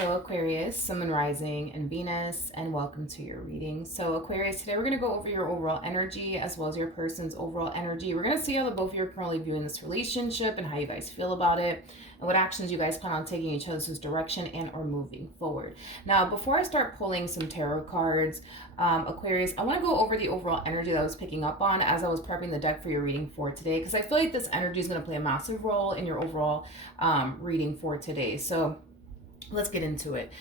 Hello Aquarius, Sun, Moon, Rising, and Venus, and welcome to your reading. So Aquarius, today we're going to go over your overall energy as well as your person's overall energy. We're going to see how the both of you are currently viewing this relationship and how you guys feel about it and what actions you guys plan on taking each other's direction and or moving forward. Now, before I start pulling some tarot cards, Aquarius, I want to go over the overall energy that I was picking up on as I was prepping the deck for your reading for today, because I feel like this energy is going to play a massive role in your overall reading for today. So let's get into it.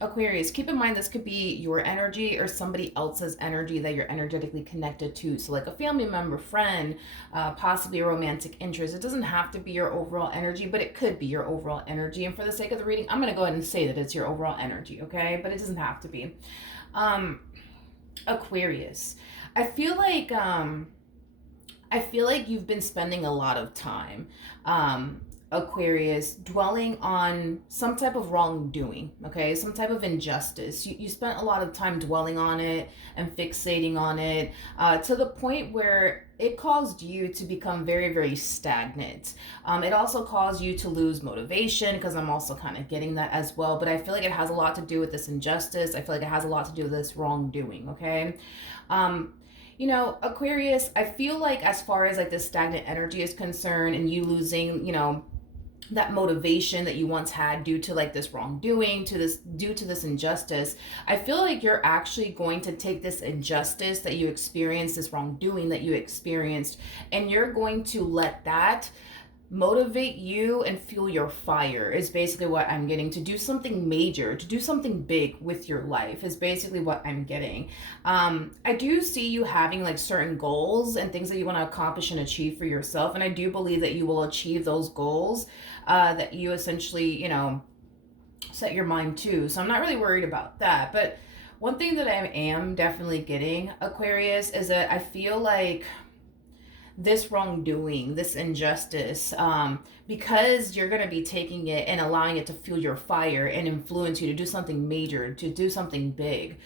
Aquarius, keep in mind this could be your energy or somebody else's energy that you're energetically connected to. So like a family member, friend, possibly a romantic interest. It doesn't have to be your overall energy, but it could be your overall energy. And for the sake of the reading, I'm going to go ahead and say that it's your overall energy, okay? But it doesn't have to be. Aquarius, I feel like you've been spending a lot of time Aquarius, dwelling on some type of wrongdoing, okay? Some type of injustice. You spent a lot of time dwelling on it and fixating on it to the point where it caused you to become very, very stagnant. It also caused you to lose motivation, because I'm also kind of getting that as well. But I feel like it has a lot to do with this injustice. I feel like it has a lot to do with this wrongdoing, okay? Aquarius, I feel like as far as like this stagnant energy is concerned and you losing, that motivation that you once had due to like this wrongdoing, due to this injustice, I feel like you're actually going to take this injustice that you experienced, this wrongdoing that you experienced, and you're going to let that motivate you and fuel your fire, is basically what I'm getting. To do something major, to do something big with your life is basically what I'm getting. I do see you having like certain goals and things that you want to accomplish and achieve for yourself, and I do believe that you will achieve those goals that you essentially set your mind to. So I'm not really worried about that. But one thing that I am definitely getting, Aquarius, is that I feel like this wrongdoing, this injustice, because you're going to be taking it and allowing it to fuel your fire and influence you to do something major, to do something big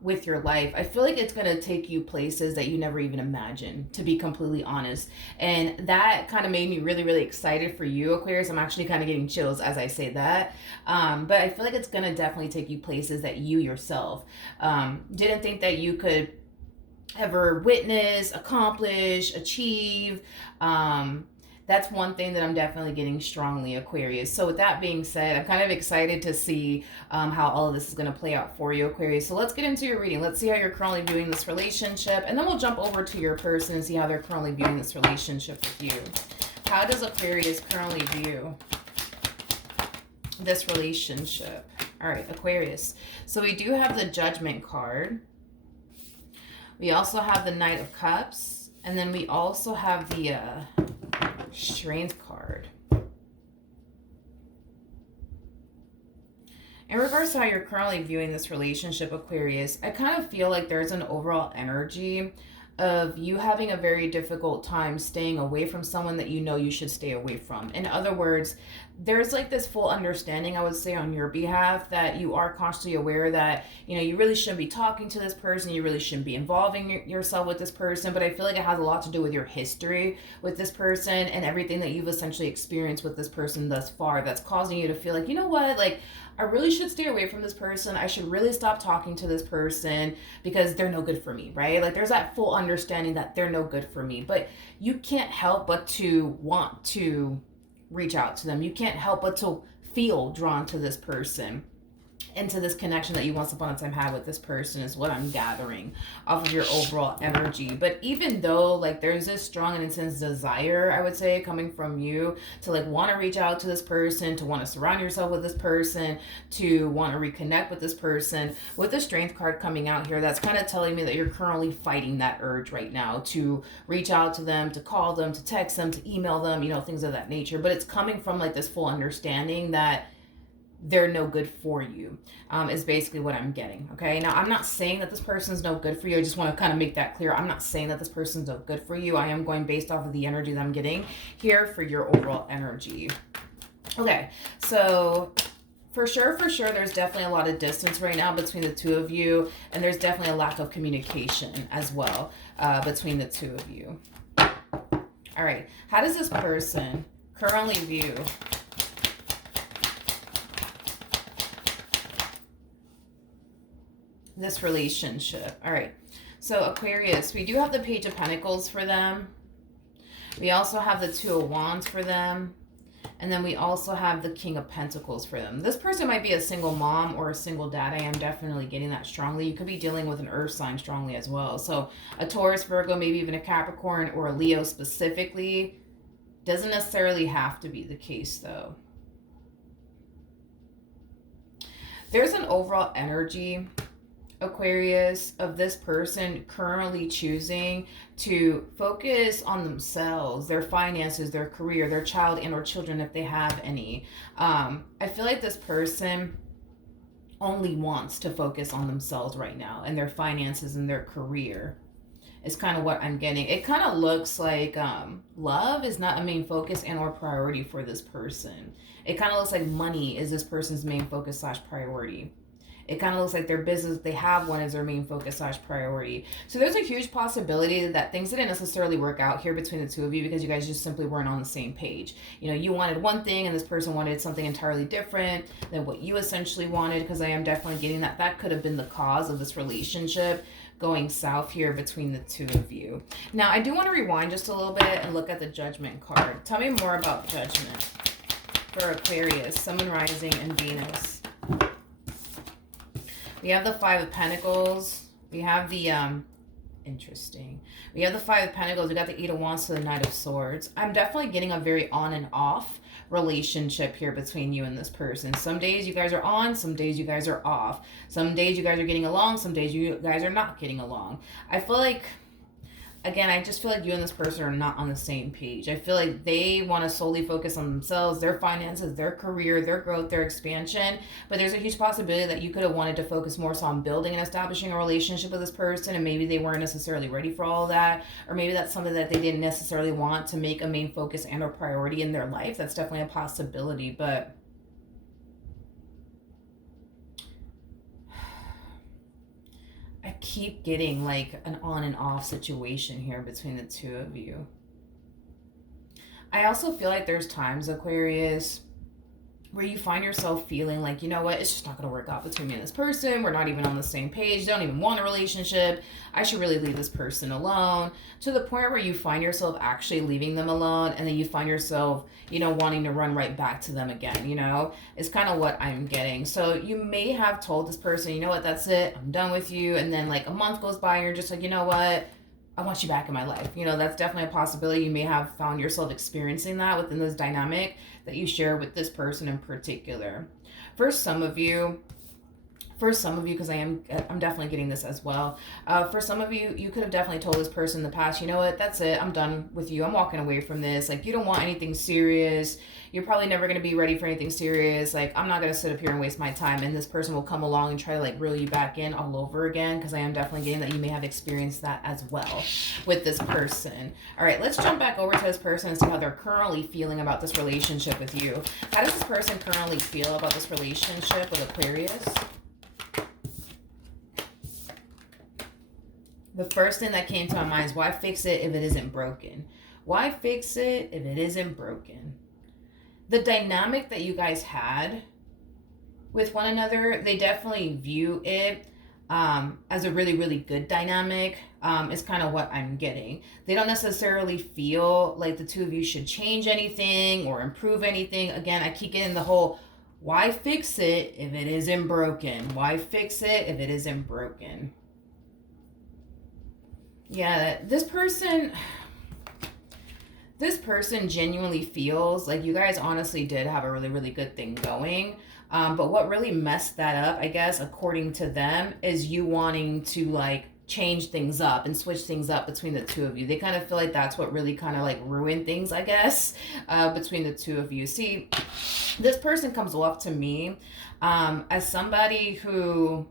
with your life. I feel like it's going to take you places that you never even imagined, to be completely honest. And that kind of made me really, really excited for you, Aquarius. I'm actually kind of getting chills as I say that. But I feel like it's going to definitely take you places that you yourself didn't think that you could ever witness, accomplish, achieve. That's one thing that I'm definitely getting strongly, Aquarius. So with that being said, I'm kind of excited to see how all of this is going to play out for you, Aquarius. So let's get into your reading. Let's see how you're currently viewing this relationship, and then we'll jump over to your person and see how they're currently viewing this relationship with you. How does Aquarius currently view this relationship? All right, Aquarius. So we do have the Judgment card. We also have the Knight of Cups, and then we also have the Strength card. In regards to how you're currently viewing this relationship, Aquarius, I kind of feel like there's an overall energy of you having a very difficult time staying away from someone that you know you should stay away from. In other words, there's like this full understanding, I would say, on your behalf, that you are consciously aware that, you really shouldn't be talking to this person, you really shouldn't be involving yourself with this person. But I feel like it has a lot to do with your history with this person and everything that you've essentially experienced with this person thus far, that's causing you to feel like, you know what, like, I really should stay away from this person. I should really stop talking to this person because they're no good for me, right? Like, there's that full understanding that they're no good for me. But you can't help but to want to reach out to them. You can't help but to feel drawn to this person, into this connection that you once upon a time had with this person, is what I'm gathering off of your overall energy. But even though like there's this strong and intense desire, I would say, coming from you to like want to reach out to this person, to want to surround yourself with this person, to want to reconnect with this person, with the Strength card coming out here, that's kind of telling me that you're currently fighting that urge right now to reach out to them, to call them, to text them, to email them, things of that nature. But it's coming from like this full understanding that they're no good for you, is basically what I'm getting. Okay, now I'm not saying that this person's no good for you. I just want to kind of make that clear. I'm not saying that this person's no good for you. I am going based off of the energy that I'm getting here for your overall energy. Okay, so for sure, there's definitely a lot of distance right now between the two of you, and there's definitely a lack of communication as well between the two of you. All right, how does this person currently view this relationship. All right. So Aquarius, we do have the Page of Pentacles for them. We also have the Two of Wands for them. And then we also have the King of Pentacles for them. This person might be a single mom or a single dad. I am definitely getting that strongly. You could be dealing with an earth sign strongly as well. So a Taurus, Virgo, maybe even a Capricorn or a Leo specifically. Doesn't necessarily have to be the case though. There's an overall energy, Aquarius, of this person currently choosing to focus on themselves, their finances, their career, their child and or children if they have any. I feel like this person only wants to focus on themselves right now and their finances and their career. Is kind of what I'm getting. It kind of looks like love is not a main focus and or priority for this person. It kind of looks like money is this person's main focus / priority. It kind of looks like their business, they have one as their main focus / priority. So there's a huge possibility that things didn't necessarily work out here between the two of you because you guys just simply weren't on the same page. You know, you wanted one thing and this person wanted something entirely different than what you essentially wanted, because I am definitely getting that that could have been the cause of this relationship going south here between the two of you. Now, I do want to rewind just a little bit and look at the Judgment card. Tell me more about Judgment for Aquarius, Sun, Rising, and Venus. We have the Five of Pentacles. We have the, interesting. We have the Five of Pentacles. We got the Eight of Wands to the Knight of Swords. I'm definitely getting a very on and off relationship here between you and this person. Some days you guys are on, some days you guys are off. Some days you guys are getting along, some days you guys are not getting along. I feel like, again, I just feel like you and this person are not on the same page. I feel like they want to solely focus on themselves, their finances, their career, their growth, their expansion. But there's a huge possibility that you could have wanted to focus more so on building and establishing a relationship with this person, and maybe they weren't necessarily ready for all of that. Or maybe that's something that they didn't necessarily want to make a main focus and or priority in their life. That's definitely a possibility. But I keep getting like an on and off situation here between the two of you. I also feel like there's times, Aquarius, where you find yourself feeling like, you know what, it's just not going to work out between me and this person. We're not even on the same page. Don't even want a relationship. I should really leave this person alone. To the point where you find yourself actually leaving them alone, and then you find yourself, you know, wanting to run right back to them again, you know? It's kind of what I'm getting. So you may have told this person, you know what, that's it. I'm done with you. And then like a month goes by and you're just like, you know what, I want you back in my life. You know, that's definitely a possibility. You may have found yourself experiencing that within this dynamic that you share with this person in particular. For some of you, because I'm definitely getting this as well. For some of you, you could have definitely told this person in the past, you know what, that's it. I'm done with you. I'm walking away from this. Like, you don't want anything serious. You're probably never going to be ready for anything serious. Like, I'm not going to sit up here and waste my time. And this person will come along and try to like reel you back in all over again, because I am definitely getting that you may have experienced that as well with this person. All right, let's jump back over to this person and see how they're currently feeling about this relationship with you. How does this person currently feel about this relationship with Aquarius? The first thing that came to my mind is, why fix it if it isn't broken? Why fix it if it isn't broken? The dynamic that you guys had with one another, they definitely view it as a really, really good dynamic, is kind of what I'm getting. They don't necessarily feel like the two of you should change anything or improve anything. Again, I keep getting the whole, why fix it if it isn't broken? Why fix it if it isn't broken? Yeah, this person genuinely feels like you guys honestly did have a really, really good thing going. But what really messed that up, I guess, according to them, is you wanting to like change things up and switch things up between the two of you. They kind of feel like that's what really kind of like ruined things, I guess, between the two of you. See, this person comes off to me as somebody who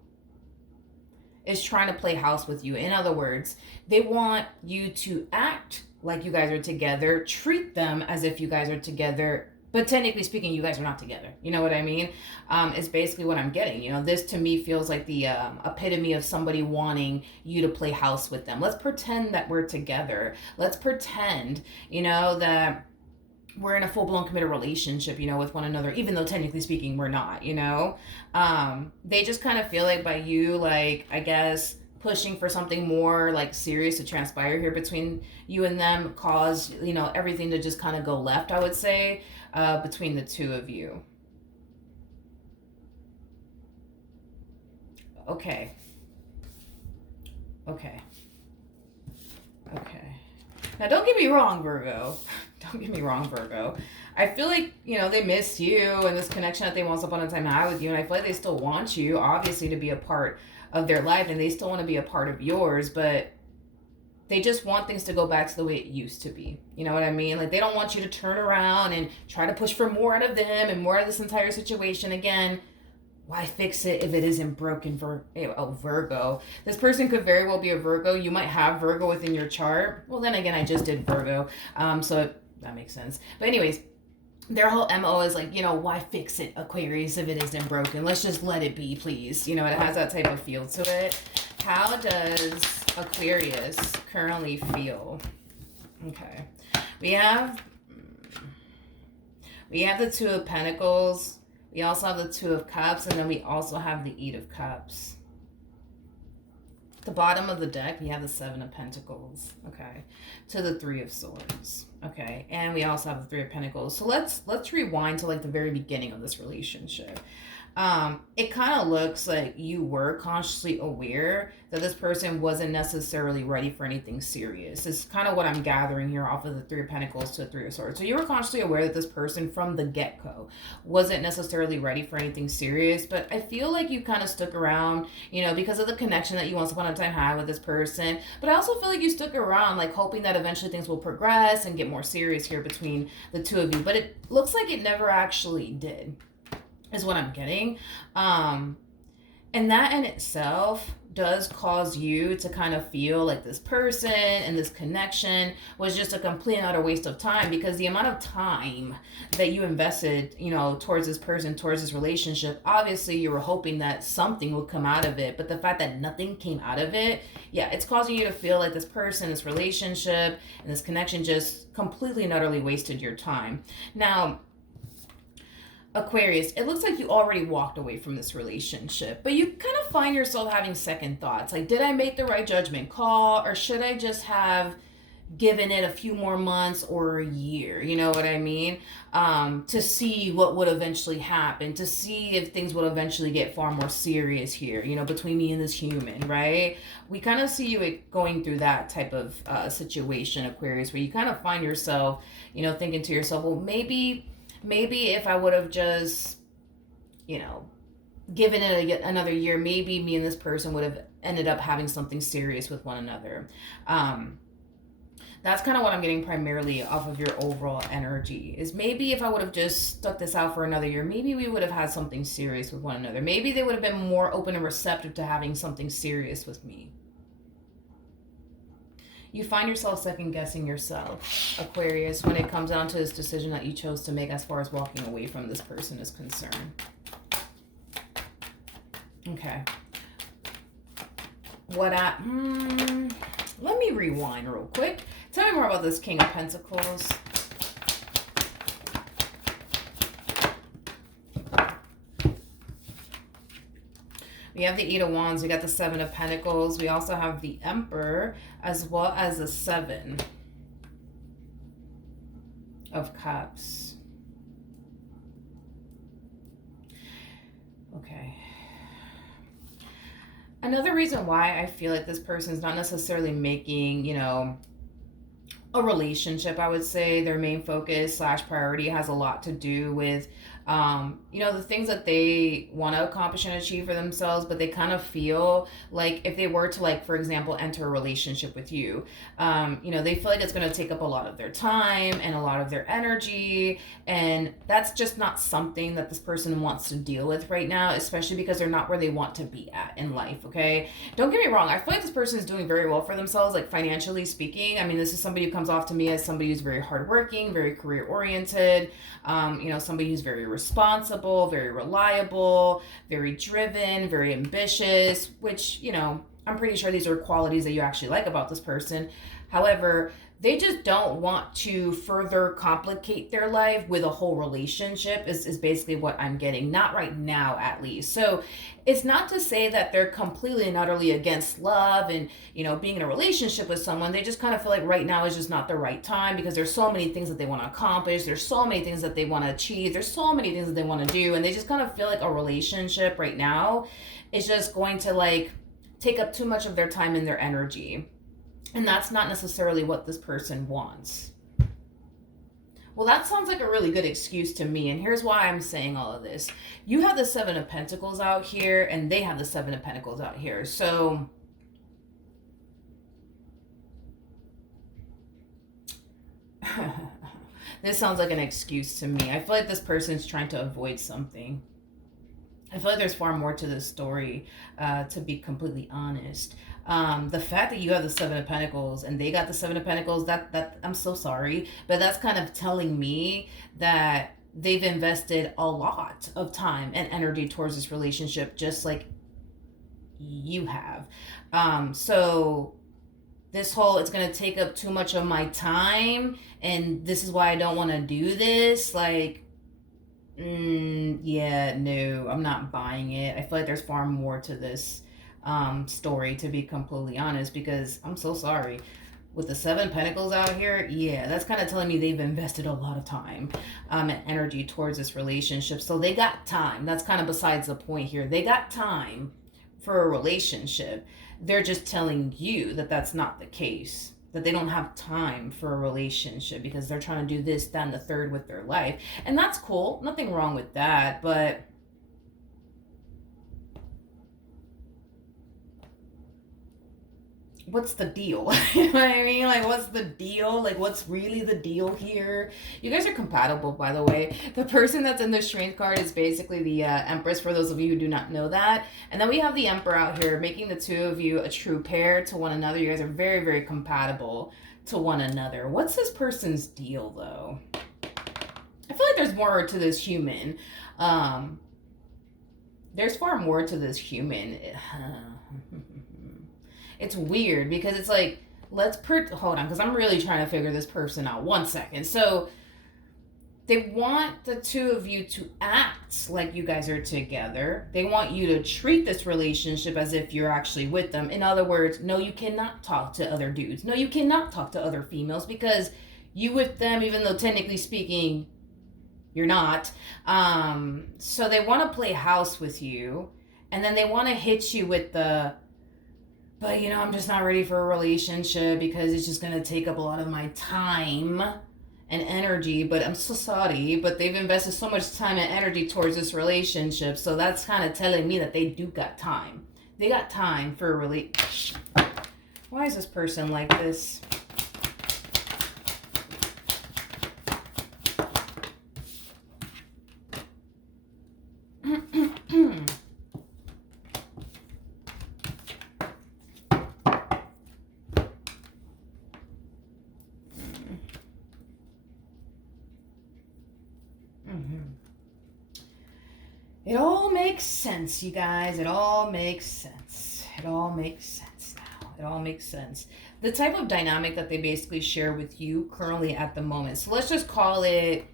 is trying to play house with you. In other words, they want you to act like you guys are together, treat them as if you guys are together, but technically speaking, you guys are not together. You know what I mean? It's basically what I'm getting. You know, this to me feels like the epitome of somebody wanting you to play house with them. Let's pretend that we're together. Let's pretend, you know, that we're in a full-blown committed relationship, with one another, even though technically speaking we're not, they just kind of feel like by you, like, I guess, pushing for something more like serious to transpire here between you and them, cause everything to just kind of go left, I would say, between the two of you. Okay. Okay. Okay. Now, don't get me wrong, Virgo. Don't get me wrong, Virgo. I feel like, they miss you and this connection that they once upon a time had with you. And I feel like they still want you, obviously, to be a part of their life. And they still want to be a part of yours. But they just want things to go back to the way it used to be. You know what I mean? Like, they don't want you to turn around and try to push for more out of them and more out of this entire situation again. Why fix it if it isn't broken? Virgo. This person could very well be a Virgo. You might have Virgo within your chart. Well, then again, I just did Virgo. That makes sense. But anyways, their whole MO is like, why fix it, Aquarius, if it isn't broken? Let's just let it be, please. It has that type of feel to it. How does Aquarius currently feel? Okay. We have the Two of Pentacles. We also have the Two of Cups, and then we also have the Eight of Cups. At the bottom of the deck, we have the Seven of Pentacles, okay, to the Three of Swords, okay, and we also have the Three of Pentacles. So let's rewind to like the very beginning of this relationship. It kind of looks like you were consciously aware that this person wasn't necessarily ready for anything serious. It's kind of what I'm gathering here off of the Three of Pentacles to the Three of Swords. So you were consciously aware that this person from the get-go wasn't necessarily ready for anything serious, but I feel like you kind of stuck around, because of the connection that you once upon a time had with this person. But I also feel like you stuck around, like hoping that eventually things will progress and get more serious here between the two of you. But it looks like it never actually did, is what I'm getting. And that in itself does cause you to kind of feel like this person and this connection was just a complete and utter waste of time, because the amount of time that you invested, towards this person, towards this relationship, obviously you were hoping that something would come out of it. But the fact that nothing came out of it, yeah, it's causing you to feel like this person, this relationship, and this connection just completely and utterly wasted your time. Now, Aquarius, it looks like you already walked away from this relationship, but you kind of find yourself having second thoughts. Like, did I make the right judgment call, or should I just have given it a few more months or a year? You know what I mean? To see what would eventually happen, to see if things would eventually get far more serious here, between me and this human, right? We kind of see you going through that type of situation, Aquarius, where you kind of find yourself, thinking to yourself, well, maybe if I would have just, given it another year, maybe me and this person would have ended up having something serious with one another. That's kind of what I'm getting primarily off of your overall energy, is maybe if I would have just stuck this out for another year, maybe we would have had something serious with one another. Maybe they would have been more open and receptive to having something serious with me. You find yourself second-guessing yourself, Aquarius, when it comes down to this decision that you chose to make as far as walking away from this person is concerned. Okay. Let me rewind real quick. Tell me more about this King of Pentacles. We have the Eight of Wands. We got the Seven of Pentacles. We also have the Emperor, as well as the Seven of Cups. Okay. Another reason why I feel like this person's not necessarily making, a relationship, I would say their main focus / priority has a lot to do with the things that they want to accomplish and achieve for themselves, but they kind of feel like if they were to, like, for example, enter a relationship with you, they feel like it's going to take up a lot of their time and a lot of their energy, and that's just not something that this person wants to deal with right now, especially because they're not where they want to be at in life, okay? Don't get me wrong, I feel like this person is doing very well for themselves, like financially speaking. I mean, this is somebody who comes off to me as somebody who's very hardworking, very career-oriented, somebody who's very responsible, very reliable, very driven, very ambitious, which, I'm pretty sure these are qualities that you actually like about this person. However, They just don't want to further complicate their life with a whole relationship is basically what I'm getting. Not right now, at least. So it's not to say that they're completely and utterly against love and, being in a relationship with someone. They just kind of feel like right now is just not the right time because there's so many things that they want to accomplish. There's so many things that they want to achieve. There's so many things that they want to do. And they just kind of feel like a relationship right now is just going to like take up too much of their time and their energy. And that's not necessarily what this person wants. Well, that sounds like a really good excuse to me. And here's why I'm saying all of this. You have the Seven of Pentacles out here, and they have the Seven of Pentacles out here. So this sounds like an excuse to me. I feel like this person's trying to avoid something. I feel like there's far more to this story, to be completely honest. The fact that you have the Seven of Pentacles and they got the Seven of Pentacles, that I'm so sorry, but that's kind of telling me that they've invested a lot of time and energy towards this relationship, just like you have. So this whole, it's going to take up too much of my time, and this is why I don't want to do this, like, yeah, no, I'm not buying it. I feel like there's far more to this story, to be completely honest, because I'm so sorry. With the Seven Pentacles out here, yeah, that's kind of telling me they've invested a lot of time and energy towards this relationship. So they got time. That's kind of besides the point here. They got time for a relationship. They're just telling you that that's not the case, that they don't have time for a relationship because they're trying to do this, that, and the third with their life. And that's cool. Nothing wrong with that. But what's the deal? You know what I mean? Like, what's the deal? Like, what's really the deal here? You guys are compatible, by the way. The person that's in the Strength card is basically the Empress, for those of you who do not know that. And then we have the Emperor out here, making the two of you a true pair to one another. You guys are very, very compatible to one another. What's this person's deal, though? I feel like there's more to this human. There's far more to this human. It's weird because it's like, hold on, because I'm really trying to figure this person out. 1 second. So they want the two of you to act like you guys are together. They want you to treat this relationship as if you're actually with them. In other words, no, you cannot talk to other dudes. No, you cannot talk to other females because you with them, even though technically speaking, you're not. So they want to play house with you, and then they want to hit you with the, but I'm just not ready for a relationship because it's just going to take up a lot of my time and energy. But I'm so sorry, but they've invested so much time and energy towards this relationship. So that's kind of telling me that they do got time. They got time for a relationship. Why is this person like this? It all makes sense, you guys. It all makes sense. It all makes sense now. It all makes sense. The type of dynamic that they basically share with you currently at the moment. So let's just call it...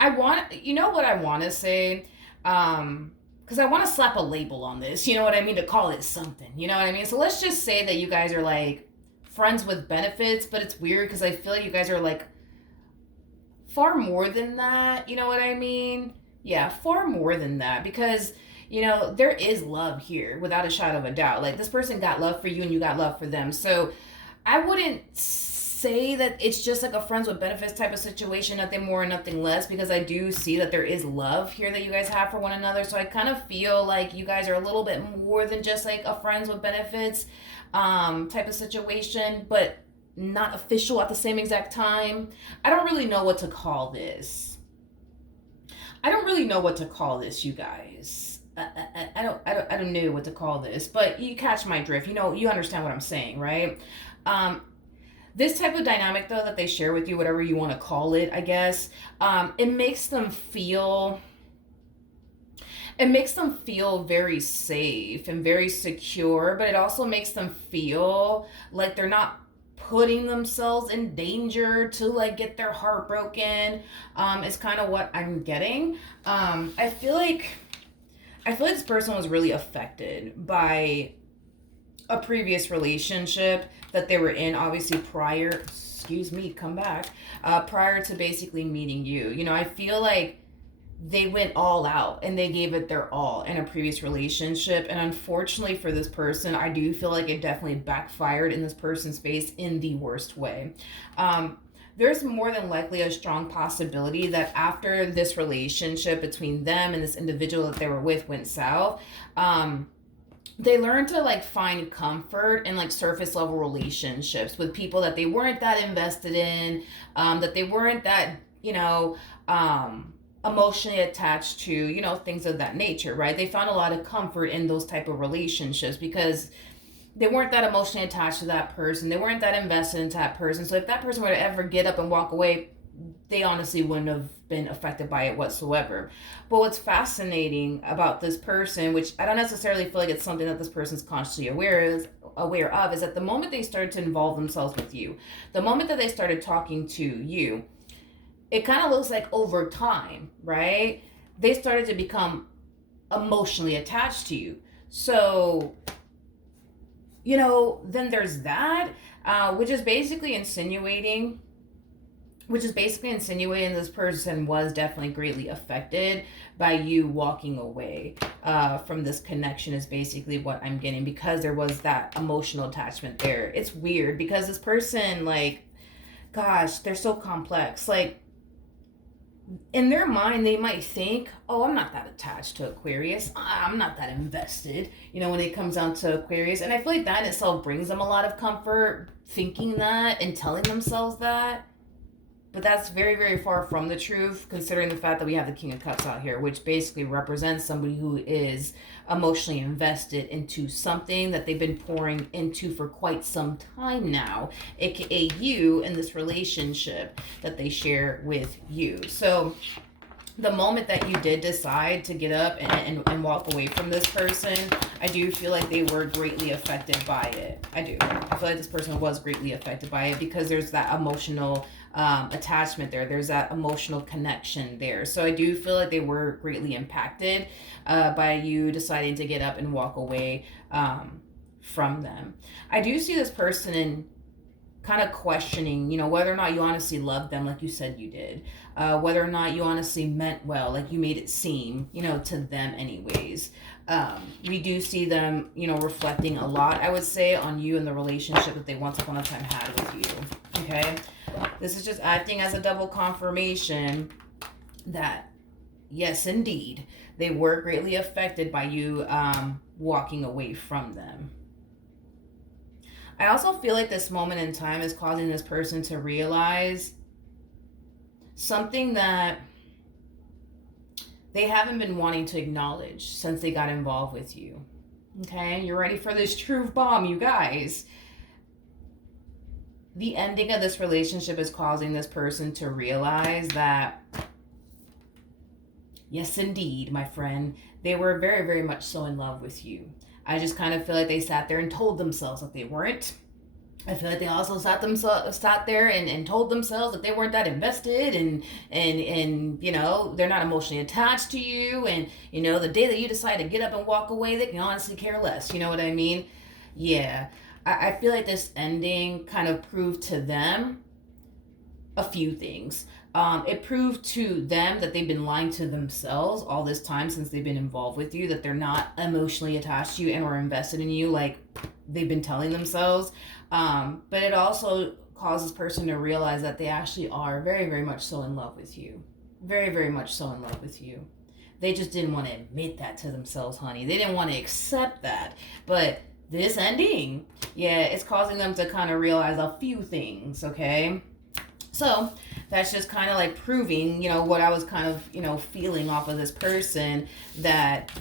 I want... You know what I want to say? Because I want to slap a label on this. You know what I mean? To call it something. You know what I mean? So let's just say that you guys are like friends with benefits. But it's weird because I feel like you guys are like far more than that, you know what I mean? Yeah, far more than that, because there is love here without a shadow of a doubt. Like, this person got love for you and you got love for them. So I wouldn't say that it's just like a friends with benefits type of situation, nothing more and nothing less, because I do see that there is love here that you guys have for one another. So I kind of feel like you guys are a little bit more than just like a friends with benefits type of situation, but not official at the same exact time. I don't really know what to call this. I don't you guys. I don't know what to call this, but you catch my drift. You understand what I'm saying, right? This type of dynamic, though, that they share with you, whatever you want to call it, I guess, it makes them feel It makes them feel very safe and very secure, but it also makes them feel like they're not putting themselves in danger to like get their heart broken. Is kind of what I'm getting. I feel like this person was really affected by a previous relationship that they were in, obviously prior, excuse me, come back, prior to basically meeting you. I feel like they went all out and they gave it their all in a previous relationship. And unfortunately for this person, I do feel like it definitely backfired in this person's face in the worst way. There's more than likely a strong possibility that after this relationship between them and this individual that they were with went south, they learned to like find comfort in like surface level relationships with people that they weren't that invested in, that they weren't that, emotionally attached to, things of that nature, right? They found a lot of comfort in those type of relationships because they weren't that emotionally attached to that person. They weren't that invested into that person. So if that person were to ever get up and walk away, they honestly wouldn't have been affected by it whatsoever. But what's fascinating about this person, which I don't necessarily feel like it's something that this person's consciously aware of, is that the moment they started to involve themselves with you, the moment that they started talking to you, it kind of looks like over time, right? They started to become emotionally attached to you. So, then there's that, which is basically insinuating this person was definitely greatly affected by you walking away from this connection, is basically what I'm getting, because there was that emotional attachment there. It's weird because this person, like, gosh, they're so complex. Like, in their mind, they might think, oh, I'm not that attached to Aquarius. I'm not that invested, when it comes down to Aquarius. And I feel like that in itself brings them a lot of comfort, thinking that and telling themselves that. But that's very, very far from the truth, considering the fact that we have the King of Cups out here, which basically represents somebody who is emotionally invested into something that they've been pouring into for quite some time now, aka you in this relationship that they share with you. So the moment that you did decide to get up and walk away from this person, I do feel like they were greatly affected by it. I do. I feel like this person was greatly affected by it because there's that emotional attachment there. There's that emotional connection there. So I do feel like they were greatly impacted by you deciding to get up and walk away from them. I do see this person in kind of questioning, whether or not you honestly loved them like you said you did, whether or not you honestly meant well, like you made it seem, to them anyways. We do see them, reflecting a lot, I would say, on you and the relationship that they once upon a time had with you, okay? This is just acting as a double confirmation that, yes, indeed, they were greatly affected by you walking away from them. I also feel like this moment in time is causing this person to realize something that they haven't been wanting to acknowledge since they got involved with you. Okay, you're ready for this truth bomb, you guys. The ending of this relationship is causing this person to realize that, yes, indeed, my friend, they were very, very much so in love with you. I just kind of feel like they sat there and told themselves that they weren't. I feel like they also sat there and told themselves that they weren't that invested and they're not emotionally attached to you, and the day that you decide to get up and walk away, they can honestly care less. You know what I mean? Yeah. I feel like this ending kind of proved to them a few things. It proved to them that they've been lying to themselves all this time since they've been involved with you, that they're not emotionally attached to you and or invested in you like they've been telling themselves. But it also causes this person to realize that they actually are very, very much so in love with you. Very, very much so in love with you. They just didn't want to admit that to themselves, honey. They didn't want to accept that. But this ending, yeah, it's causing them to kind of realize a few things, okay? So that's just kind of like proving, what I was kind of, feeling off of this person, that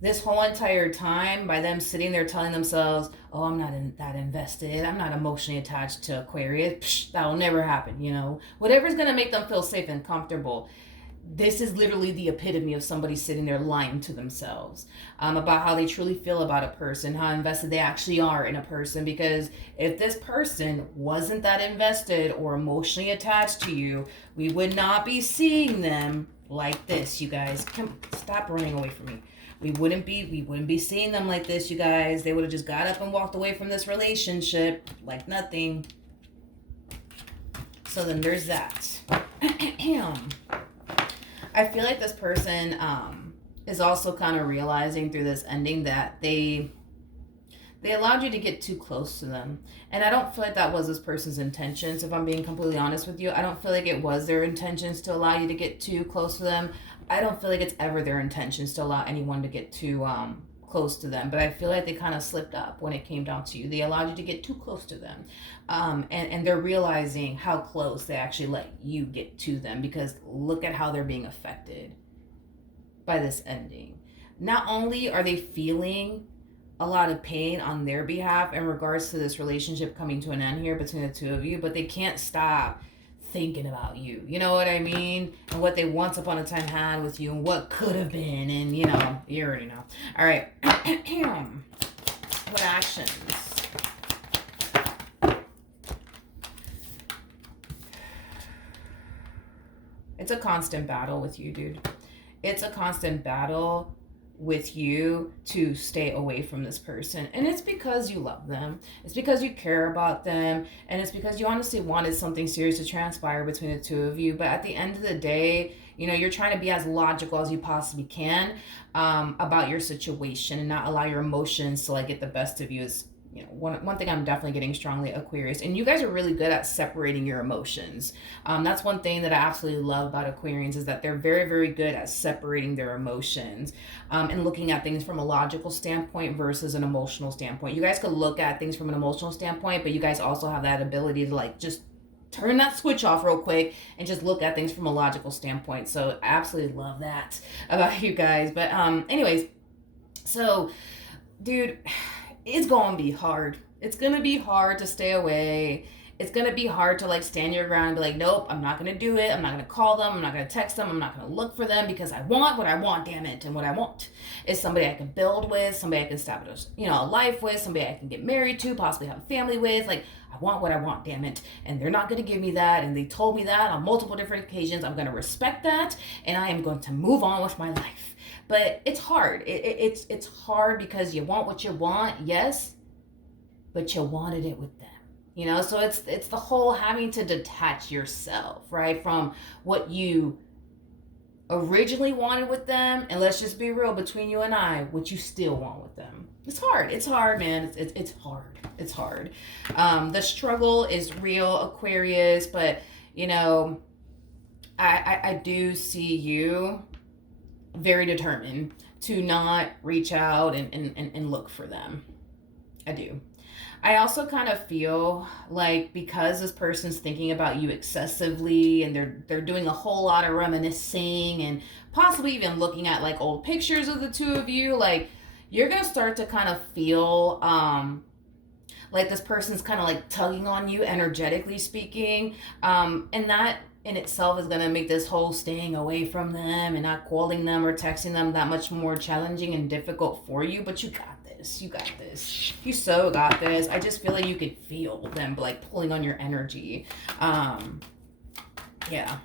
this whole entire time, by them sitting there telling themselves, oh, I'm not that invested, I'm not emotionally attached to Aquarius, that'll never happen, whatever's going to make them feel safe and comfortable. this is literally the epitome of somebody sitting there lying to themselves about how they truly feel about a person, how invested they actually are in a person. Because if this person wasn't that invested or emotionally attached to you, we would not be seeing them like this, you guys. Stop running away from me. We wouldn't be seeing them like this, you guys. They would have just got up and walked away from this relationship like nothing. So then there's that. I feel like this person is also kind of realizing through this ending that they allowed you to get too close to them. And I don't feel like that was this person's intentions, if I'm being completely honest with you. I don't feel like it was their intentions to allow you to get too close to them. I don't feel like it's ever their intentions to allow anyone to get too close to them. But I feel like they kind of slipped up when it came down to you. They allowed you to get too close to them. And they're realizing how close they actually let you get to them, because look at how they're being affected by this ending. Not only are they feeling a lot of pain on their behalf in regards to this relationship coming to an end here between the two of you, but they can't stop thinking about you. You know what I mean? And what they once upon a time had with you and what could have been. And, you know, you already know. All right. What actions? It's a constant battle with you, dude. It's a constant battle with you to stay away from this person. And it's because you love them. It's because you care about them. And it's because you honestly wanted something serious to transpire between the two of you. But at the end of the day, you know, you're trying to be as logical as you possibly can about your situation and not allow your emotions to like get the best of you. Is, you know, one thing I'm definitely getting strongly, Aquarius. And you guys are really good at separating your emotions. That's one thing that I absolutely love about Aquarians, is that they're very, very good at separating their emotions and looking at things from a logical standpoint versus an emotional standpoint. You guys could look at things from an emotional standpoint, but you guys also have that ability to like just turn that switch off real quick and just look at things from a logical standpoint. So I absolutely love that about you guys. But anyways, so dude, it's gonna be hard. It's gonna be hard to stay away. It's gonna be hard to like stand your ground and be like, nope, I'm not gonna do it. I'm not gonna call them. I'm not gonna text them. I'm not gonna look for them, because I want what I want, damn it. And what I want is somebody I can build with, somebody I can establish, you know, a life with, somebody I can get married to, possibly have a family with. Like, I want what I want, damn it. And they're not gonna give me that. And they told me that on multiple different occasions. I'm gonna respect that, and I am going to move on with my life. But it's hard. It's hard because you want what you want, yes, but you wanted it with them. You know, so it's the whole having to detach yourself, right, from what you originally wanted with them, and let's just be real, between you and I, what you still want with them. It's hard, man. It's hard. The struggle is real, Aquarius, but you know, I do see you very determined to not reach out and look for them. I do. I also kind of feel like because this person's thinking about you excessively, and they're doing a whole lot of reminiscing and possibly even looking at like old pictures of the two of you, like you're gonna start to kind of feel like this person's kind of like tugging on you, energetically speaking, and that in itself is going to make this whole staying away from them and not calling them or texting them that much more challenging and difficult for you. But you got this. You got this. You so got this. I just feel like you could feel them like pulling on your energy. Yeah.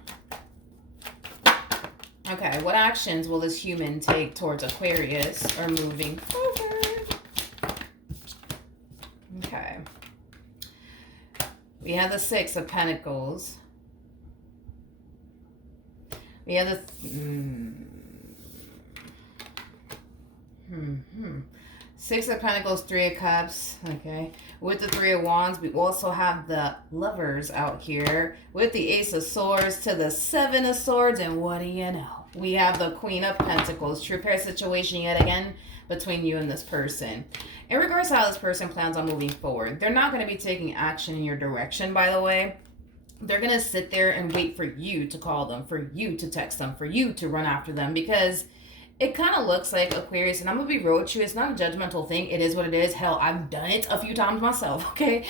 Okay, what actions will this human take towards Aquarius or moving forward? Okay. We have the Six of Pentacles. We have the Six of Pentacles, Three of Cups, okay. With the Three of Wands, we also have the Lovers out here. With the Ace of Swords to the Seven of Swords, and what do you know? We have the Queen of Pentacles. True pair situation yet again between you and this person. In regards to how this person plans on moving forward, they're not going to be taking action in your direction, by the way. They're going to sit there and wait for you to call them, for you to text them, for you to run after them, because it kind of looks like, Aquarius, and I'm going to be real with you, it's not a judgmental thing. It is what it is. Hell, I've done it a few times myself, okay?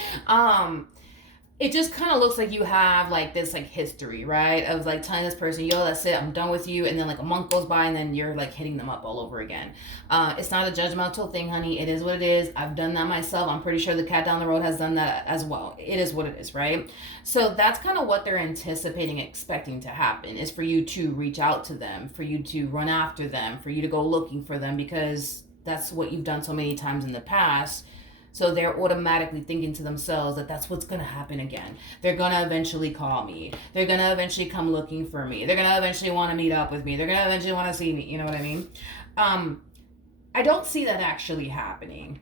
it just kind of looks like you have like this like history, right, of like telling this person, yo, that's it, I'm done with you, and then like a month goes by and then you're like hitting them up all over again. It's not a judgmental thing, honey. It is what it is. I've done that myself. I'm pretty sure the cat down the road has done that as well. It is what it is, right? So that's kind of what they're anticipating, expecting to happen, is for you to reach out to them, for you to run after them, for you to go looking for them, because that's what you've done so many times in the past. So they're automatically thinking to themselves that that's what's going to happen again. They're going to eventually call me. They're going to eventually come looking for me. They're going to eventually want to meet up with me. They're going to eventually want to see me. You know what I mean? I don't see that actually happening.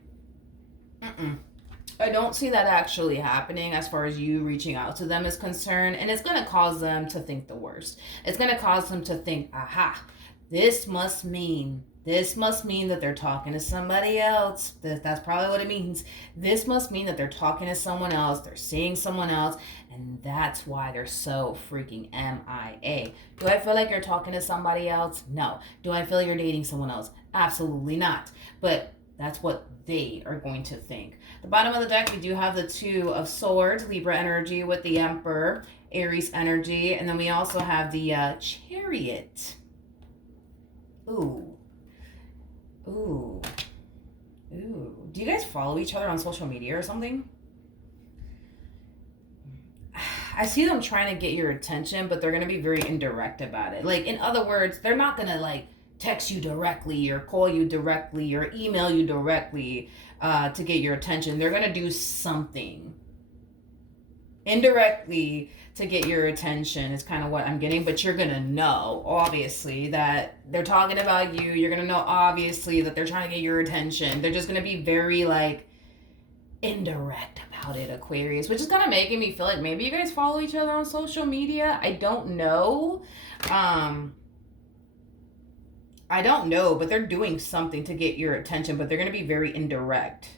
I don't see that actually happening as far as you reaching out to them is concerned. And it's going to cause them to think the worst. It's going to cause them to think, aha, this must mean that they're talking to somebody else. That's probably what it means. This must mean that they're talking to someone else. They're seeing someone else. And that's why they're so freaking MIA. Do I feel like you're talking to somebody else? No. Do I feel like you're dating someone else? Absolutely not. But that's what they are going to think. The bottom of the deck, we do have the Two of Swords, Libra energy with the Emperor, Aries energy. And then we also have the Chariot. Ooh. Do you guys follow each other on social media or something? I see them trying to get your attention, but they're going to be very indirect about it. Like, in other words, they're not going to, like, text you directly or call you directly or email you directly to get your attention. They're going to do something indirectly to get your attention is kind of what I'm getting, but you're gonna know obviously that they're talking about you. You're gonna know obviously that they're trying to get your attention. They're just gonna be very like indirect about it, Aquarius, which is kind of making me feel like maybe you guys follow each other on social media. I don't know, but they're doing something to get your attention, but they're gonna be very indirect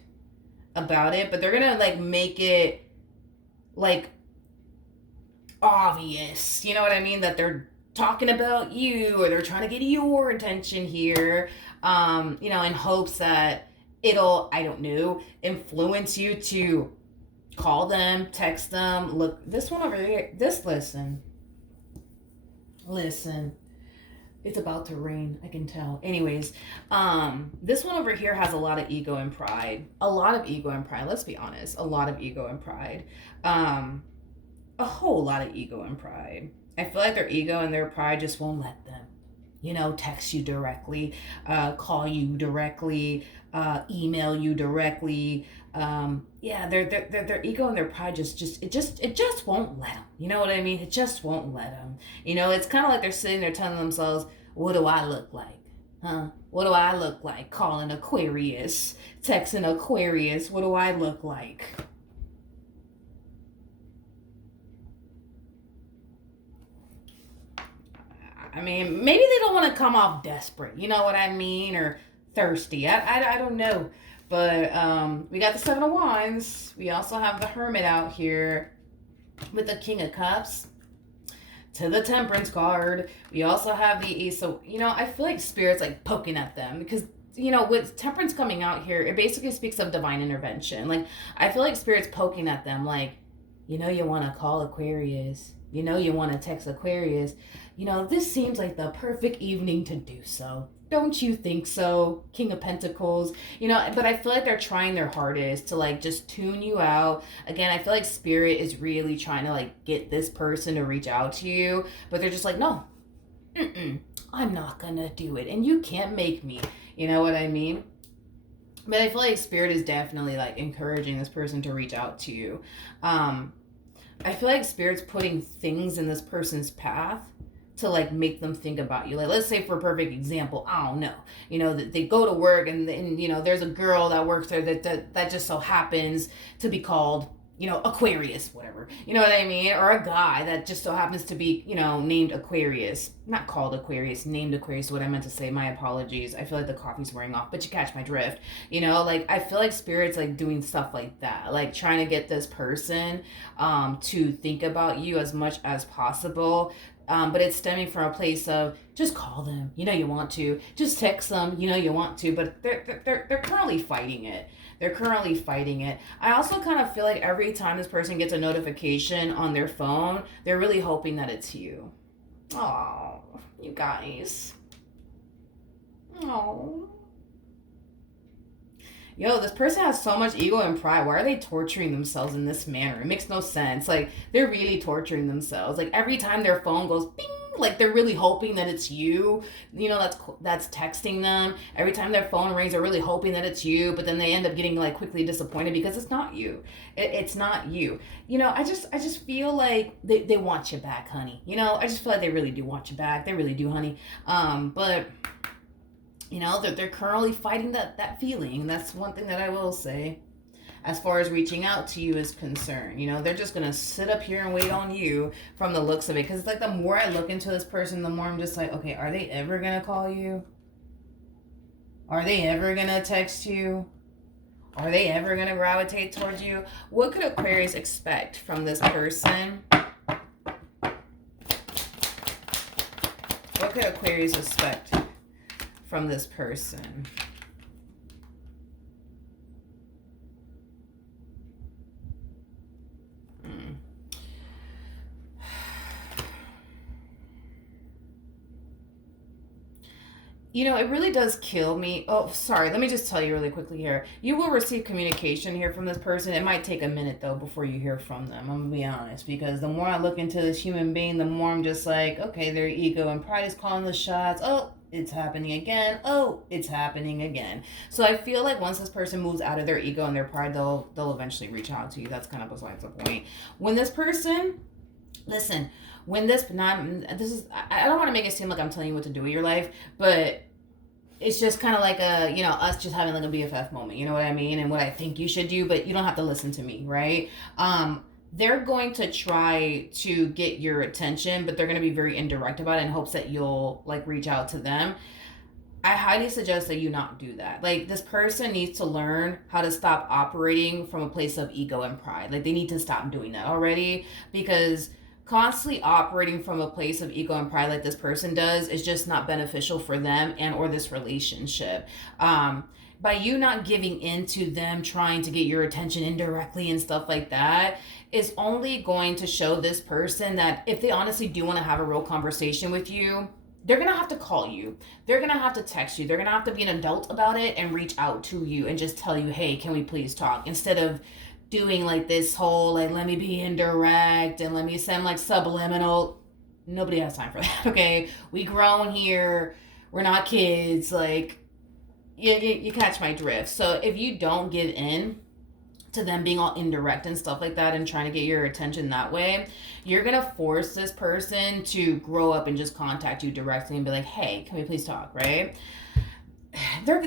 about it, but they're gonna like make it like obvious, you know what I mean, that they're talking about you or they're trying to get your attention here, in hopes that it'll, I don't know, influence you to call them, text them. Look, this one over here, listen, it's about to rain, I can tell. Anyways, this one over here has a lot of ego and pride. Let's be honest. A lot of ego and pride. A whole lot of ego and pride. I feel like their ego and their pride just won't let them, text you directly, call you directly, email you directly. Their ego and their pride just won't let them. You know what I mean? It just won't let them. It's kind of like they're sitting there telling themselves, what do I look like? Huh? What do I look like? Calling Aquarius, texting Aquarius. What do I look like? I mean, maybe they don't want to come off desperate, you know what I mean, or thirsty. I don't know. But we got the Seven of Wands. We also have the Hermit out here with the King of Cups to the Temperance card. We also have the Ace of, I feel like Spirit's like poking at them because, with Temperance coming out here, it basically speaks of divine intervention. Like, I feel like Spirit's poking at them like, you want to call Aquarius. You want to text Aquarius. This seems like the perfect evening to do so. Don't you think so, King of Pentacles? But I feel like they're trying their hardest to like just tune you out. Again, I feel like Spirit is really trying to like get this person to reach out to you, but they're just like, no, I'm not gonna do it, and you can't make me. You know what I mean? But I feel like Spirit is definitely like encouraging this person to reach out to you. I feel like Spirit's putting things in this person's path to like make them think about you. Like, let's say for a perfect example, I don't know, that they go to work and there's a girl that works there that just so happens to be called, Aquarius, whatever, you know what I mean? Or a guy that just so happens to be, named Aquarius, not called Aquarius, named Aquarius, what I meant to say, my apologies. I feel like the coffee's wearing off, but you catch my drift, like I feel like Spirit's like doing stuff like that, like trying to get this person to think about you as much as possible. But it's stemming from a place of just call them, you want to, just text them, you want to, but they're currently fighting it. They're currently fighting it. I also kind of feel like every time this person gets a notification on their phone, they're really hoping that it's you. Oh, you guys. Oh. Yo, this person has so much ego and pride. Why are they torturing themselves in this manner? It makes no sense. Like, they're really torturing themselves. Like, every time their phone goes bing, like they're really hoping that it's you. You know, that's texting them. Every time their phone rings, they're really hoping that it's you, but then they end up getting like quickly disappointed because it's not you. It's not you. You know, I just feel like they want you back, honey. You know, I just feel like they really do want you back. They really do, honey. But you know, they're currently fighting that feeling. That's one thing that I will say as far as reaching out to you is concerned. You know, they're just gonna sit up here and wait on you from the looks of it. Because it's like the more I look into this person, the more I'm just like, okay, are they ever gonna call you? Are they ever gonna text you? Are they ever gonna gravitate towards you? What could Aquarius expect from this person? What could Aquarius expect from this person? You know, it really does kill me. Oh, sorry. Let me just tell you really quickly here. You will receive communication here from this person. It might take a minute, though, before you hear from them. I'm going to be honest. Because the more I look into this human being, the more I'm just like, okay, their ego and pride is calling the shots. Oh, it's happening again. Oh, it's happening again. So I feel like once this person moves out of their ego and their pride, they'll eventually reach out to you. That's kind of besides the point. When this person, listen, when this, not, this is, I don't want to make it seem like I'm telling you what to do with your life, but it's just kind of like a, you know, us just having like a BFF moment, you know what I mean? And what I think you should do, but you don't have to listen to me, right? They're going to try to get your attention, but they're going to be very indirect about it in hopes that you'll like reach out to them. I highly suggest that you not do that. Like, this person needs to learn how to stop operating from a place of ego and pride. Like, they need to stop doing that already, because constantly operating from a place of ego and pride like this person does is just not beneficial for them and or this relationship. By you not giving in to them trying to get your attention indirectly and stuff like that is only going to show this person that if they honestly do want to have a real conversation with you, they're gonna have to call you. They're gonna have to text you. They're gonna have to be an adult about it and reach out to you and just tell you, hey, can we please talk? Instead of doing like this whole like, let me be indirect and let me send like subliminal. Nobody has time for that. Okay, we grown here. We're not kids. Like, you catch my drift. So if you don't give in to them being all indirect and stuff like that and trying to get your attention that way, you're gonna force this person to grow up and just contact you directly and be like, hey, can we please talk, right? This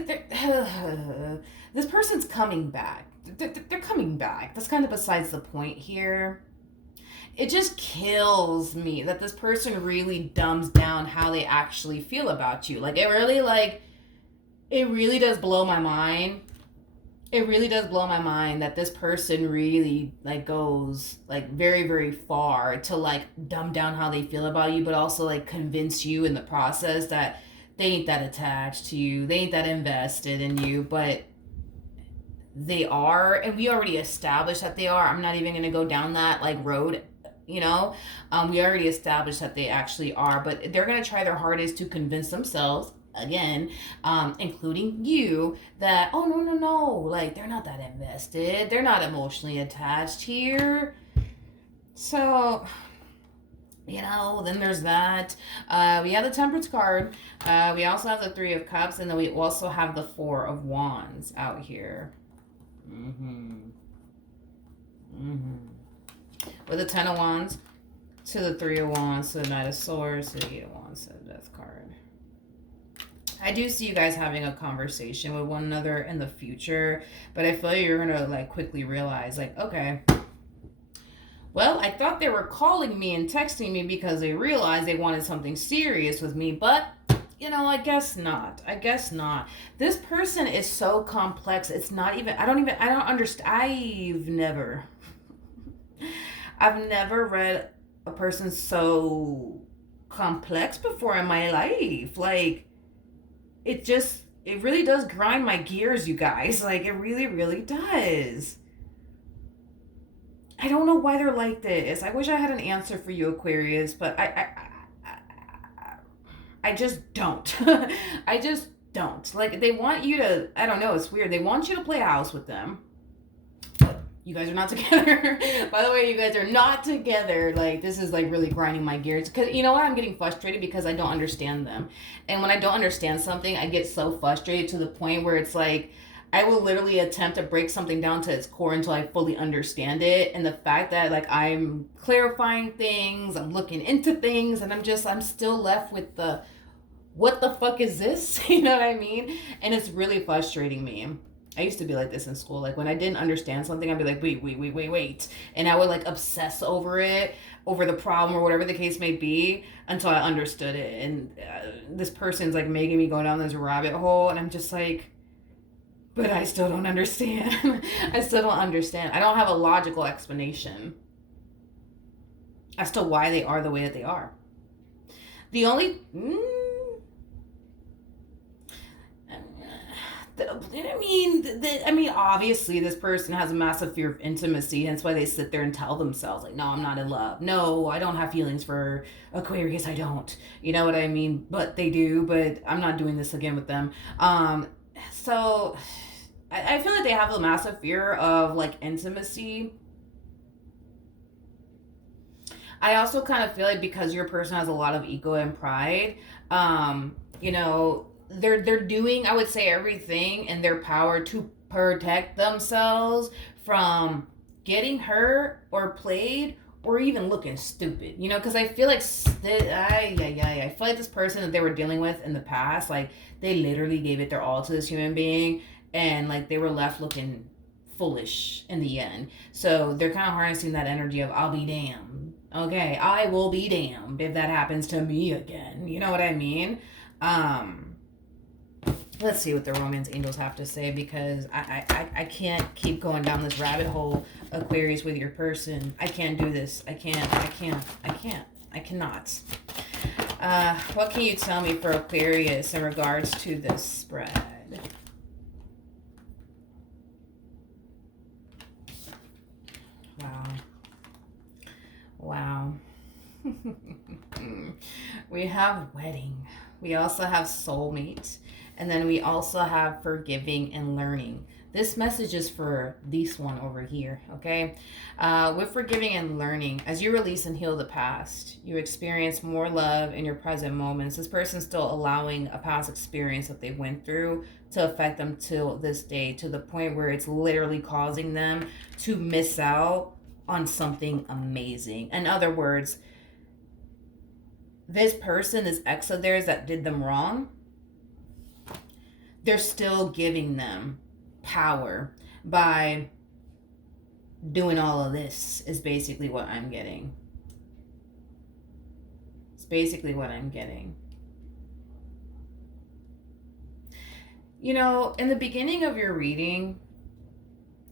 person's coming back. They're coming back. That's kind of besides the point here. It just kills me that this person really dumbs down how they actually feel about you. It really does blow my mind. It really does blow my mind that this person really like goes like very very far to like dumb down how they feel about you, but also like convince you in the process that they ain't that attached to you, they ain't that invested in you, but they are, and we already established that they are. I'm not even gonna go down that like road, you know. We already established that they actually are, but they're gonna try their hardest to convince themselves again, including you, that oh no, like they're not that invested, they're not emotionally attached here. So you know, then there's that. We have the Temperance card. We also have the Three of Cups, and then we also have the Four of Wands out here. With the Ten of Wands to the Three of Wands to the Knight of Swords to the Eight of Wands to the Death card. I do see you guys having a conversation with one another in the future, but I feel like you're gonna like quickly realize like, okay, well, I thought they were calling me and texting me because they realized they wanted something serious with me, but you know, I guess not. I guess not. This person is so complex. It's not even, I don't understand. I've never read a person it it really does grind my gears, you guys. Like, it really, really does. I don't know why they're like this. I wish I had an answer for you, Aquarius, but I just don't. I just don't. Like, they want you to, I don't know, it's weird. They want you to play house with them. You guys are not together. By the way, you guys are not together. Like, this is like really grinding my gears. Because you know what? I'm getting frustrated because I don't understand them. And when I don't understand something, I get so frustrated to the point where it's like, I will literally attempt to break something down to its core until I fully understand it. And the fact that like I'm clarifying things, I'm looking into things, and I'm still left with the, what the fuck is this? You know what I mean? And it's really frustrating me. I used to be like this in school. Like when I didn't understand something, I'd be like, wait. And I would like obsess over it, over the problem or whatever the case may be until I understood it. And this person's like making me go down this rabbit hole. And I'm just like, but I still don't understand. I still don't understand. I don't have a logical explanation as to why they are the way that they are. The only... I mean, obviously, this person has a massive fear of intimacy. That's why they sit there and tell themselves, like, no, I'm not in love. No, I don't have feelings for Aquarius. I don't. You know what I mean? But they do. But I'm not doing this again with them. So I feel like they have a massive fear of like intimacy. I also kind of feel like because your person has a lot of ego and pride, you know, they're doing, I would say, everything in their power to protect themselves from getting hurt or played or even looking stupid, you know, because I feel like I feel like this person that they were dealing with in the past, like they literally gave it their all to this human being, and like they were left looking foolish in the end. So they're kind of harnessing that energy of I'll be damned. Okay, I will be damned if that happens to me again. You know what I mean? Let's see what the romance angels have to say, because I can't keep going down this rabbit hole, Aquarius, with your person. I can't do this. I cannot. What can you tell me for Aquarius in regards to this spread? Wow. We have wedding. We also have soulmate. And then we also have forgiving and learning. This message is for this one over here, okay? With forgiving and learning, as you release and heal the past, you experience more love in your present moments. This person's still allowing a past experience that they went through to affect them till this day, to the point where it's literally causing them to miss out on something amazing. In other words, this person, this ex of theirs that did them wrong, they're still giving them power by doing all of this, is basically what I'm getting. It's basically what I'm getting. You know, in the beginning of your reading,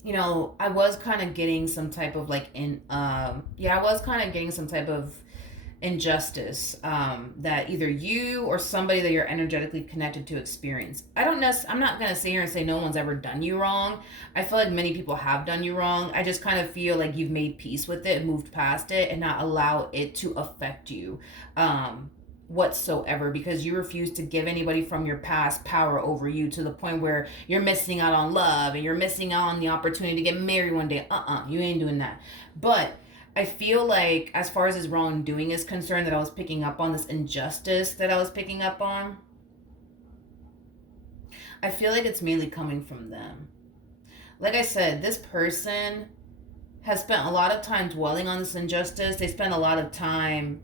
you know, I was kind of getting some type of like I was kind of getting some type of injustice that either you or somebody that you're energetically connected to experience. I'm not going to sit here and say no one's ever done you wrong. I feel like many people have done you wrong. I just kind of feel like you've made peace with it, moved past it, and not allow it to affect you whatsoever, because you refuse to give anybody from your past power over you, to the point where you're missing out on love and you're missing out on the opportunity to get married one day. You ain't doing that. But I feel like as far as his wrongdoing is concerned, that I was picking up on, this injustice that I was picking up on, I feel like it's mainly coming from them. Like I said, this person has spent a lot of time dwelling on this injustice. They spent a lot of time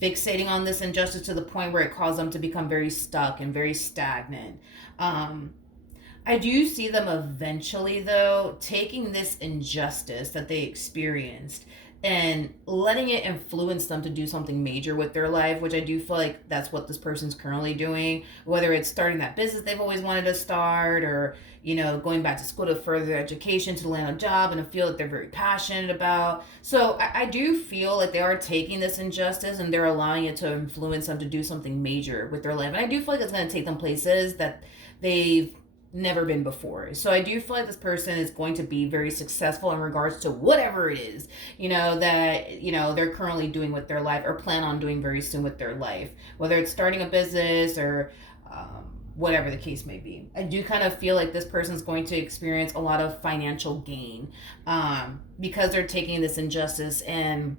fixating on this injustice to the point where it caused them to become very stuck and very stagnant. I do see them eventually, though, taking this injustice that they experienced and letting it influence them to do something major with their life, which I do feel like that's what this person's currently doing, whether it's starting that business they've always wanted to start, or going back to school to further their education, to land a job in a field that they're very passionate about. So I do feel like they are taking this injustice and they're allowing it to influence them to do something major with their life, and I do feel like it's going to take them places that they've never been before. So I do feel like this person is going to be very successful in regards to whatever it is, that, they're currently doing with their life or plan on doing very soon with their life, whether it's starting a business or whatever the case may be. I do kind of feel like this person's going to experience a lot of financial gain because they're taking this injustice and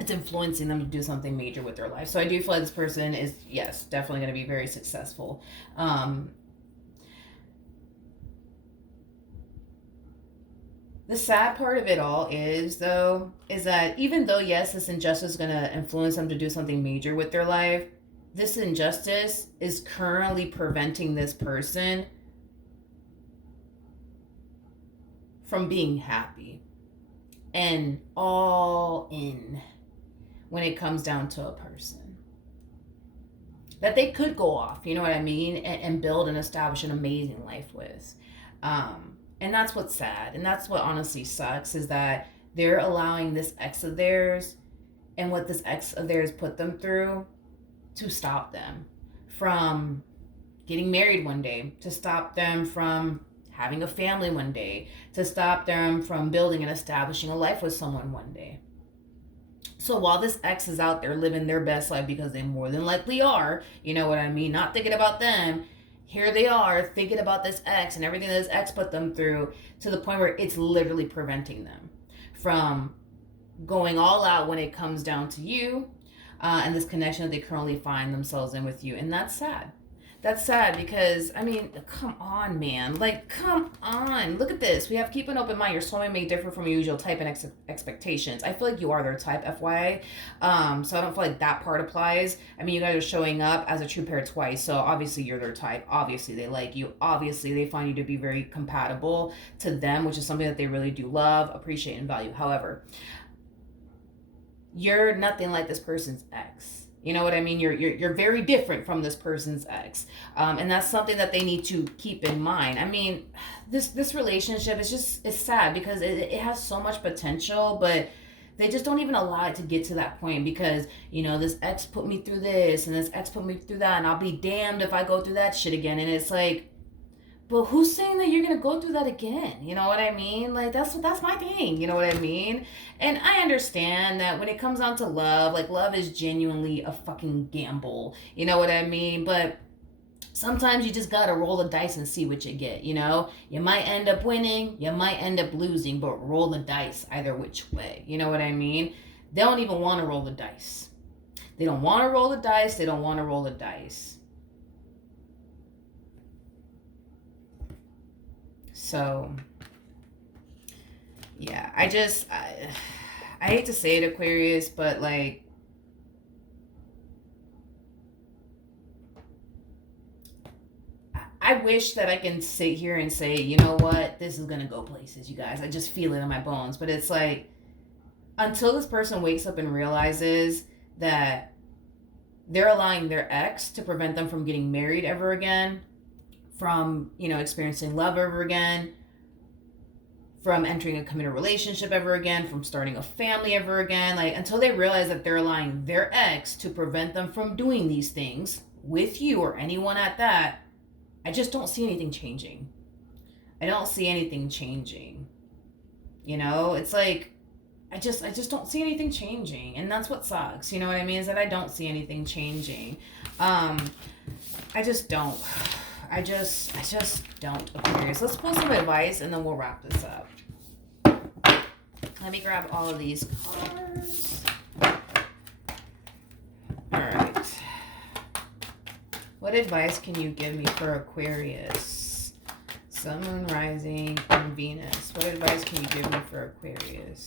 it's influencing them to do something major with their life. So I do feel like this person is, yes, definitely going to be very successful. The sad part of it all is that even though, yes, this injustice is going to influence them to do something major with their life, this injustice is currently preventing this person from being happy and all in when it comes down to a person that they could go off, you know what I mean, and build and establish an amazing life with. And that's what's sad. And that's what honestly sucks, is that they're allowing this ex of theirs and what this ex of theirs put them through to stop them from getting married one day, to stop them from having a family one day, to stop them from building and establishing a life with someone one day. So while this ex is out there living their best life, because they more than likely are, you know what I mean, not thinking about them, here they are thinking about this ex and everything that this ex put them through, to the point where it's literally preventing them from going all out when it comes down to you and this connection that they currently find themselves in with you. And that's sad. That's sad because, I mean, come on, man. Like, come on. Look at this. We have keep an open mind. Your soulmate may differ from your usual type and expectations. I feel like you are their type, FYI. So I don't feel like that part applies. I mean, you guys are showing up as a true pair twice. So obviously you're their type. Obviously they like you. Obviously they find you to be very compatible to them, which is something that they really do love, appreciate, and value. However, you're nothing like this person's ex. You know what I mean? You're very different from this person's ex. And that's something that they need to keep in mind. I mean, this relationship is just, it's sad because it has so much potential, but they just don't even allow it to get to that point because, this ex put me through this and this ex put me through that, and I'll be damned if I go through that shit again. And it's like, but who's saying that you're going to go through that again? You know what I mean? Like, that's my thing. You know what I mean? And I understand that when it comes down to love, like, love is genuinely a fucking gamble. You know what I mean? But sometimes you just got to roll the dice and see what you get, You might end up winning. You might end up losing. But roll the dice either which way. You know what I mean? They don't even want to roll the dice. They don't want to roll the dice. They don't want to roll the dice. So, yeah, I hate to say it, Aquarius, but like, I wish that I can sit here and say, you know what, this is going to go places, you guys. I just feel it in my bones. But it's like, until this person wakes up and realizes that they're allowing their ex to prevent them from getting married ever again, from, experiencing love ever again, from entering a committed relationship ever again, from starting a family ever again, like, until they realize that they're allowing their ex to prevent them from doing these things with you or anyone at that, I just don't see anything changing. I don't see anything changing. It's like, I just don't see anything changing. And that's what sucks. You know what I mean? Is that I don't see anything changing. I just don't. I just don't, Aquarius. Let's pull some advice and then we'll wrap this up. Let me grab all of these cards. All right. What advice can you give me for Aquarius? Sun, Moon, Rising, and Venus. What advice can you give me for Aquarius?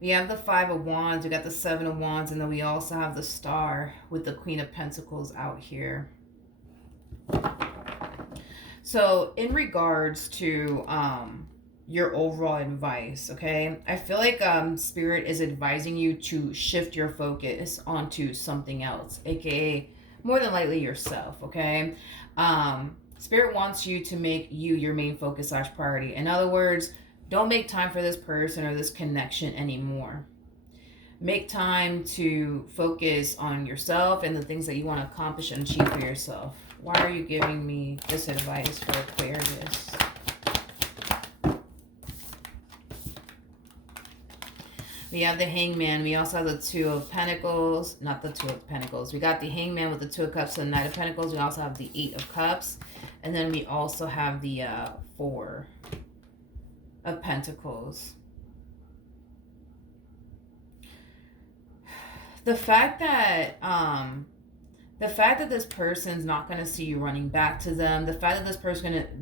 We have the Five of Wands, we got the Seven of Wands, and then we also have the Star with the Queen of Pentacles out here. So, in regards to your overall advice, okay, I feel like Spirit is advising you to shift your focus onto something else, aka more than likely yourself, okay? Spirit wants you to make you your main focus slash priority. In other words, don't make time for this person or this connection anymore. Make time to focus on yourself and the things that you want to accomplish and achieve for yourself. Why are you giving me this advice for Aquarius? We have the Hangman. We also have the Two of Pentacles. Not the Two of Pentacles. We got the Hangman with the Two of Cups and the Knight of Pentacles. We also have the Eight of Cups. And then we also have the Four of Pentacles. The fact that this person's not going to see you running back to them, the fact that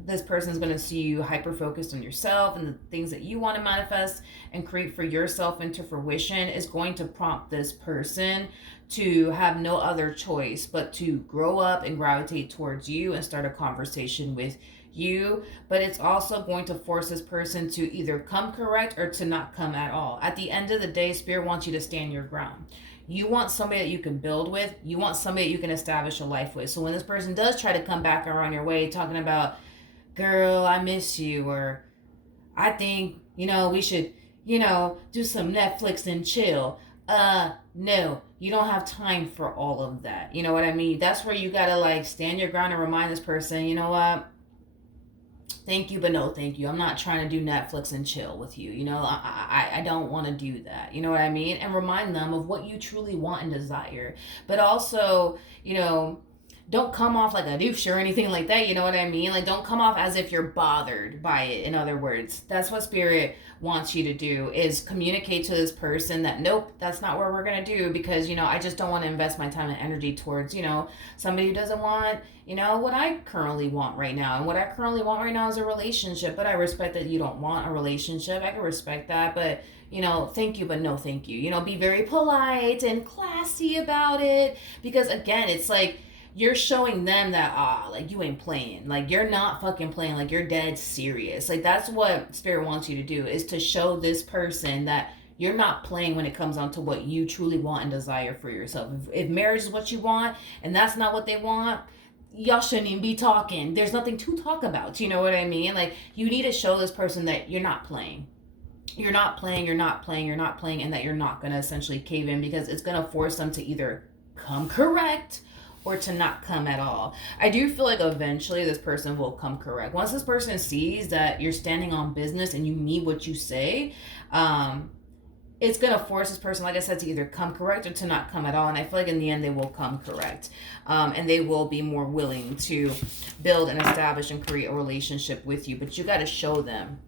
this person's going to see you hyper focused on yourself and the things that you want to manifest and create for yourself into fruition is going to prompt this person to have no other choice but to grow up and gravitate towards you and start a conversation with you. But it's also going to force this person to either come correct or to not come at all. At the end of the day, Spirit wants you to stand your ground. You want somebody that you can build with. You want somebody that you can establish a life with. So when this person does try to come back around your way talking about, girl, I miss you, or I think, we should, do some Netflix and chill. No, you don't have time for all of that. You know what I mean? That's where you gotta stand your ground and remind this person, you know what? Thank you, but no thank you. I'm not trying to do Netflix and chill with you. I don't want to do that. You know what I mean? And remind them of what you truly want and desire. But also, don't come off like a douche or anything like that. You know what I mean? Don't come off as if you're bothered by it. In other words, that's what Spirit wants you to do, is communicate to this person that, nope, that's not what we're going to do, because, I just don't want to invest my time and energy towards, somebody who doesn't want, what I currently want right now. And what I currently want right now is a relationship. But I respect that you don't want a relationship. I can respect that. But, thank you, but no thank you. Be very polite and classy about it. Because, again, it's you're showing them that, you ain't playing. You're not fucking playing. You're dead serious. That's what Spirit wants you to do, is to show this person that you're not playing when it comes down to what you truly want and desire for yourself. If marriage is what you want and that's not what they want, y'all shouldn't even be talking. There's nothing to talk about. You know what I mean? You need to show this person that you're not playing. You're not playing, and that you're not going to essentially cave in, because it's going to force them to either come correct or to not come at all. I do feel like eventually this person will come correct. Once this person sees that you're standing on business and you mean what you say, it's going to force this person, like I said, to either come correct or to not come at all. And I feel like in the end, they will come correct. And they will be more willing to build and establish and create a relationship with you. But you got to show them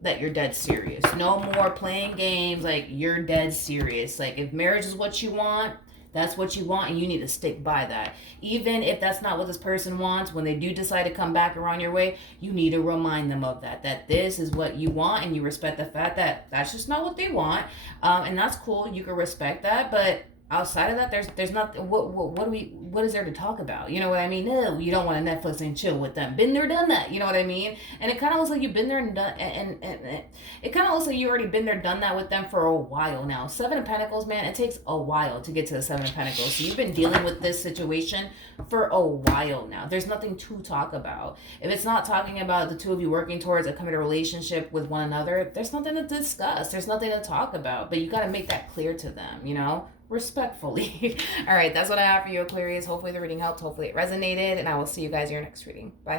that you're dead serious. No more playing games. You're dead serious. If marriage is what you want, that's what you want, and you need to stick by that. Even if that's not what this person wants, when they do decide to come back around your way, you need to remind them of that this is what you want, and you respect the fact that that's just not what they want. And that's cool. You can respect that, but outside of that, there's nothing. What is there to talk about? You know what I mean? No, you don't want to Netflix and chill with them. Been there, done that. You know what I mean? And it kind of looks like you've been there and done, and it kind of looks like you already been there, done that with them for a while now. Seven of Pentacles, man, it takes a while to get to the Seven of Pentacles. So you've been dealing with this situation for a while now. There's nothing to talk about. If it's not talking about the two of you working towards a committed relationship with one another, there's nothing to discuss. There's nothing to talk about. But you got to make that clear to them, respectfully. All right, that's what I have for you, Aquarius. Hopefully the reading helped. Hopefully it resonated, and I will see you guys in your next reading. Bye.